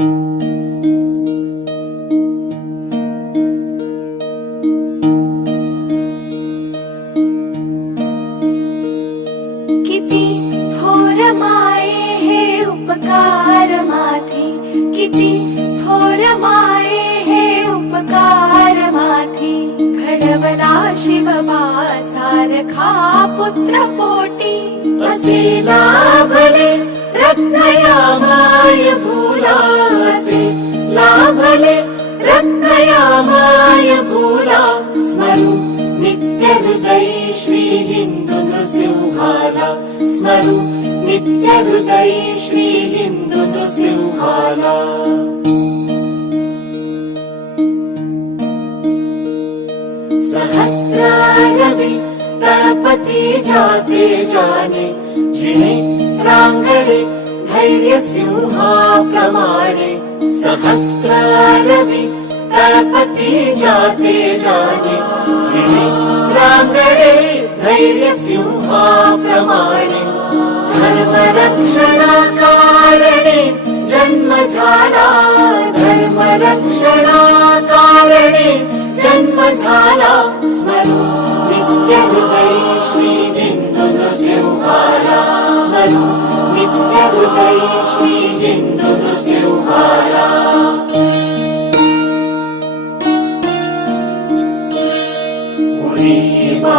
थोर माये उपकार माथी किती थोर माये उपकार माथी. घडवला शिवबा सारखा पुत्र पोटी. असे लाभले रत्नया माय भूला स्मरू नित्य हृदय श्री हिंदू नृसिंहाला सहस्रारवि तळपती जाते जाने जिणे रांगणे धैर्य सिंहाप्रमाणे सहस्रारवि तळपती जाते जाने जिणे रांगणे धैर्य सिंहाप्रमाणे धर्मरक्षणाकारणे जन्म झाला धर्मरक्षणाकारणे जन्म झाला स्मरू। नित्य हृदय श्री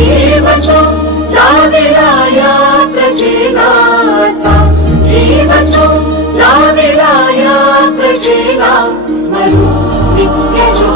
ेवजो रामेराया प्रचेवा श्रजो रानिराया प्रचेवा स्वयं विव्यजो